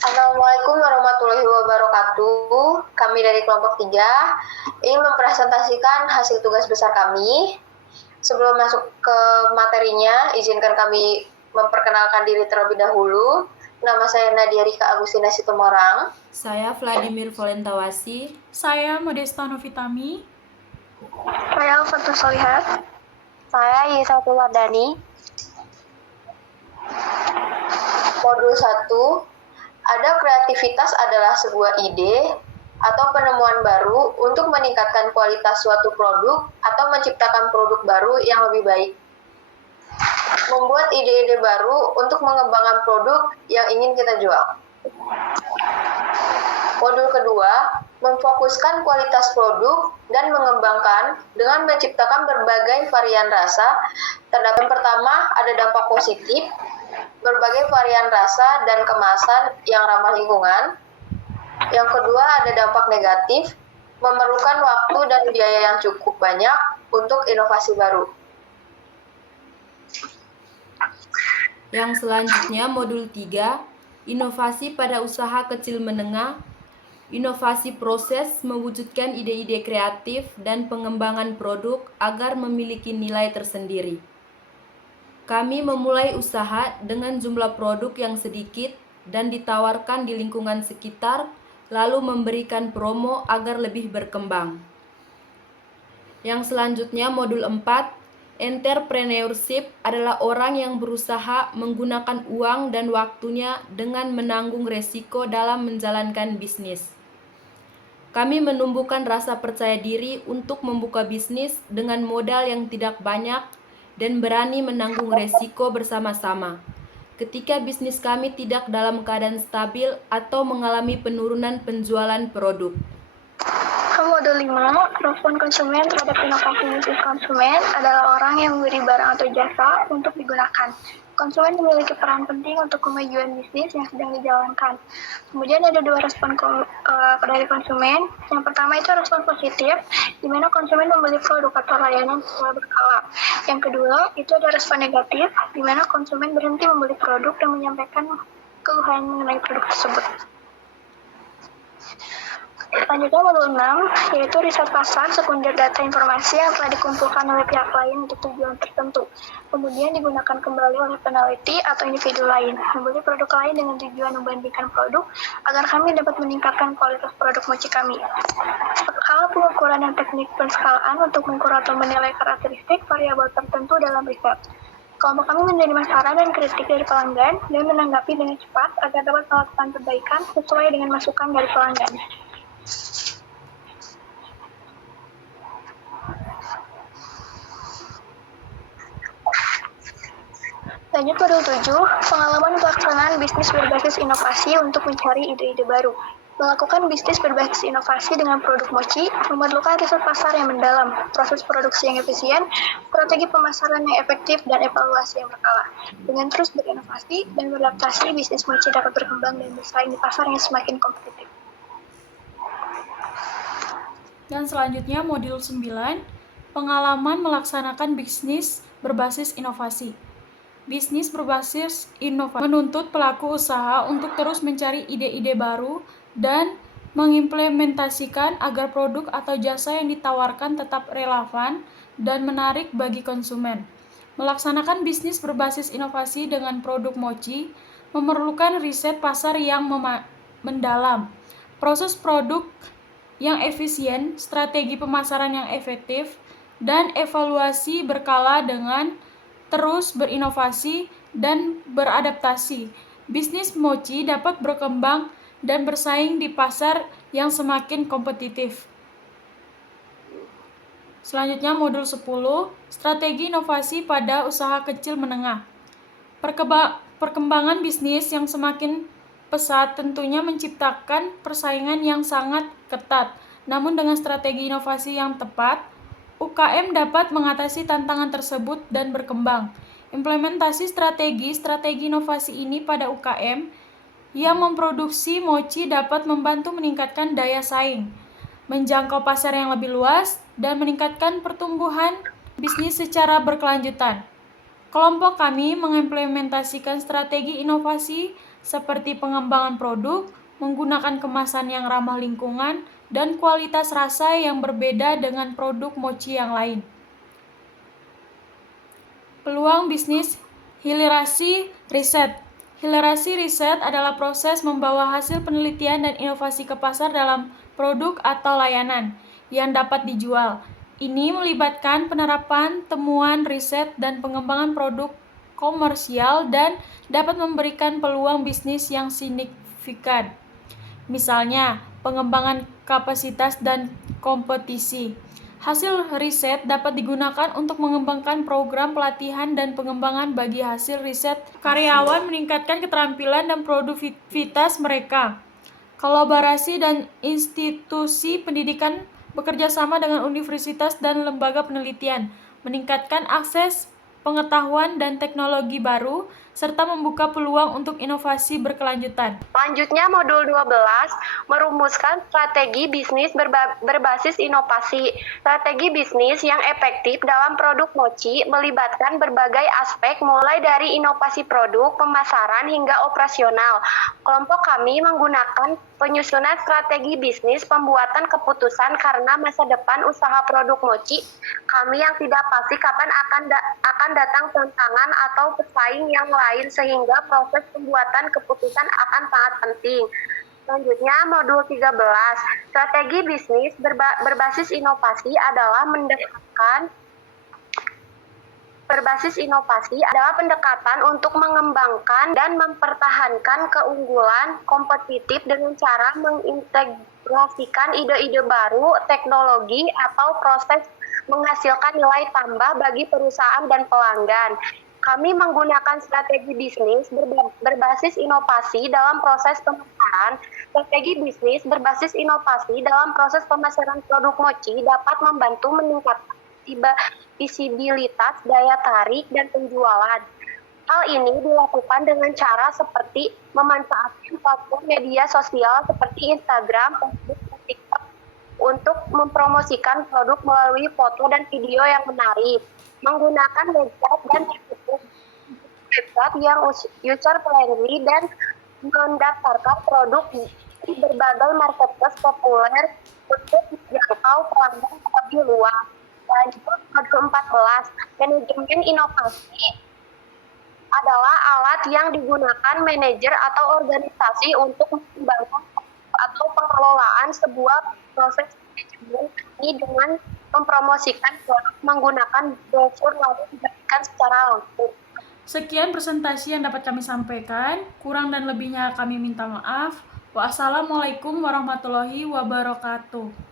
Assalamualaikum warahmatullahi wabarakatuh. Kami dari kelompok 3 ingin mempresentasikan hasil tugas besar kami. Sebelum masuk ke materinya, izinkan kami memperkenalkan diri terlebih dahulu. Nama saya Nadia Rika Agustina Situmorang. Saya Vladimir Volentawasi. Saya Modesta Novitami. Saya Alfatul Solihat. Saya Yisatul Wardani. Modul 1, ada kreativitas adalah sebuah ide atau penemuan baru untuk meningkatkan kualitas suatu produk atau menciptakan produk baru yang lebih baik. Membuat ide-ide baru untuk mengembangkan produk yang ingin kita jual. Modul kedua, memfokuskan kualitas produk dan mengembangkan dengan menciptakan berbagai varian rasa. Terdapat pertama, ada dampak positif, berbagai varian rasa dan kemasan yang ramah lingkungan. Yang kedua, ada dampak negatif, memerlukan waktu dan biaya yang cukup banyak untuk inovasi baru. Yang selanjutnya modul 3, inovasi pada usaha kecil menengah. Inovasi proses mewujudkan ide-ide kreatif dan pengembangan produk agar memiliki nilai tersendiri. Kami memulai usaha dengan jumlah produk yang sedikit dan ditawarkan di lingkungan sekitar, lalu memberikan promo agar lebih berkembang. Yang selanjutnya modul 4, entrepreneurship adalah orang yang berusaha menggunakan uang dan waktunya dengan menanggung resiko dalam menjalankan bisnis. Kami menumbuhkan rasa percaya diri untuk membuka bisnis dengan modal yang tidak banyak dan berani menanggung resiko bersama-sama. Ketika bisnis kami tidak dalam keadaan stabil atau mengalami penurunan penjualan produk. Modul 5, respon konsumen terhadap inovasi bisnis konsumen adalah orang yang memberi barang atau jasa untuk digunakan. Konsumen memiliki peran penting untuk kemajuan bisnis yang sedang dijalankan. Kemudian ada dua respon dari konsumen. Yang pertama itu respon positif, di mana konsumen membeli produk atau layanan secara berkala. Yang kedua itu ada respon negatif, di mana konsumen berhenti membeli produk dan menyampaikan keluhan mengenai produk tersebut. Selanjutnya modul 6, yaitu riset pasar sekunder data informasi yang telah dikumpulkan oleh pihak lain untuk tujuan tertentu. Kemudian digunakan kembali oleh peneliti atau individu lain, membeli produk lain dengan tujuan membandingkan produk agar kami dapat meningkatkan kualitas produk mochi kami. Skala pengukuran dan teknik penskalaan untuk mengukur atau menilai karakteristik variabel tertentu dalam riset. Kelompok kami menerima saran dan kritik dari pelanggan dan menanggapi dengan cepat agar dapat melakukan perbaikan sesuai dengan masukan dari pelanggan. Lanjut modul 7, pengalaman pelaksanaan bisnis berbasis inovasi untuk mencari ide-ide baru. Melakukan bisnis berbasis inovasi dengan produk mochi memerlukan riset pasar yang mendalam, proses produksi yang efisien, strategi pemasaran yang efektif, dan evaluasi yang berkala. Dengan terus berinovasi dan beradaptasi, bisnis mochi dapat berkembang dan bersaing di pasar yang semakin kompetitif. Dan selanjutnya modul 9, pengalaman melaksanakan bisnis berbasis inovasi. Bisnis berbasis inovasi menuntut pelaku usaha untuk terus mencari ide-ide baru dan mengimplementasikan agar produk atau jasa yang ditawarkan tetap relevan dan menarik bagi konsumen. Melaksanakan bisnis berbasis inovasi dengan produk mochi memerlukan riset pasar yang mendalam, proses produk yang efisien, strategi pemasaran yang efektif, dan evaluasi berkala dengan terus berinovasi dan beradaptasi. Bisnis mochi dapat berkembang dan bersaing di pasar yang semakin kompetitif. Selanjutnya modul 10, strategi inovasi pada usaha kecil menengah. Perkembangan bisnis yang semakin pesat tentunya menciptakan persaingan yang sangat ketat. Namun dengan strategi inovasi yang tepat, UKM dapat mengatasi tantangan tersebut dan berkembang. Implementasi strategi inovasi ini pada UKM yang memproduksi mochi dapat membantu meningkatkan daya saing, menjangkau pasar yang lebih luas, dan meningkatkan pertumbuhan bisnis secara berkelanjutan. Kelompok kami mengimplementasikan strategi inovasi seperti pengembangan produk, menggunakan kemasan yang ramah lingkungan, dan kualitas rasa yang berbeda dengan produk mochi yang lain. Peluang bisnis hilerasi riset. Hilerasi riset adalah proses membawa hasil penelitian dan inovasi ke pasar dalam produk atau layanan yang dapat dijual. Ini melibatkan penerapan temuan riset dan pengembangan produk komersial dan dapat memberikan peluang bisnis yang signifikan. Misalnya, pengembangan kapasitas dan kompetisi. Hasil riset dapat digunakan untuk mengembangkan program pelatihan dan pengembangan bagi hasil riset karyawan, meningkatkan keterampilan dan produktivitas mereka. Kolaborasi dan institusi pendidikan bekerja sama dengan universitas dan lembaga penelitian, meningkatkan akses pengetahuan dan teknologi baru, serta membuka peluang untuk inovasi berkelanjutan. Selanjutnya, modul 12 merumuskan strategi bisnis berbasis inovasi. Strategi bisnis yang efektif dalam produk mochi melibatkan berbagai aspek mulai dari inovasi produk, pemasaran, hingga operasional. Kelompok kami menggunakan penyusunan strategi bisnis, pembuatan keputusan karena masa depan usaha produk mochi kami yang tidak pasti kapan akan datang tantangan atau pesaing yang lain, sehingga proses pembuatan keputusan akan sangat penting. Selanjutnya, modul 13, strategi bisnis berbasis inovasi adalah pendekatan untuk mengembangkan dan mempertahankan keunggulan kompetitif dengan cara mengintegrasikan ide-ide baru, teknologi, atau proses menghasilkan nilai tambah bagi perusahaan dan pelanggan. Kami menggunakan strategi bisnis berbasis inovasi dalam proses pemasaran. Strategi bisnis berbasis inovasi dalam proses pemasaran produk mochi dapat membantu meningkatkan visibilitas, daya tarik, dan penjualan. Hal ini dilakukan dengan cara seperti memanfaatkan platform media sosial seperti Instagram, Facebook, dan TikTok untuk mempromosikan produk melalui foto dan video yang menarik, menggunakan website dan website yang user-friendly, dan mendaftarkan produk di berbagai marketplace populer untuk menjangkau pelanggan lebih luas. Lanjut, modul 14, manajemen inovasi adalah alat yang digunakan manajer atau organisasi untuk mengembangkan atau pengelolaan sebuah proses manajemen ini dengan mempromosikan produk menggunakan brosur lalu dibagikan secara langsung. Sekian presentasi yang dapat kami sampaikan. Kurang dan lebihnya kami minta maaf. Wassalamualaikum warahmatullahi wabarakatuh.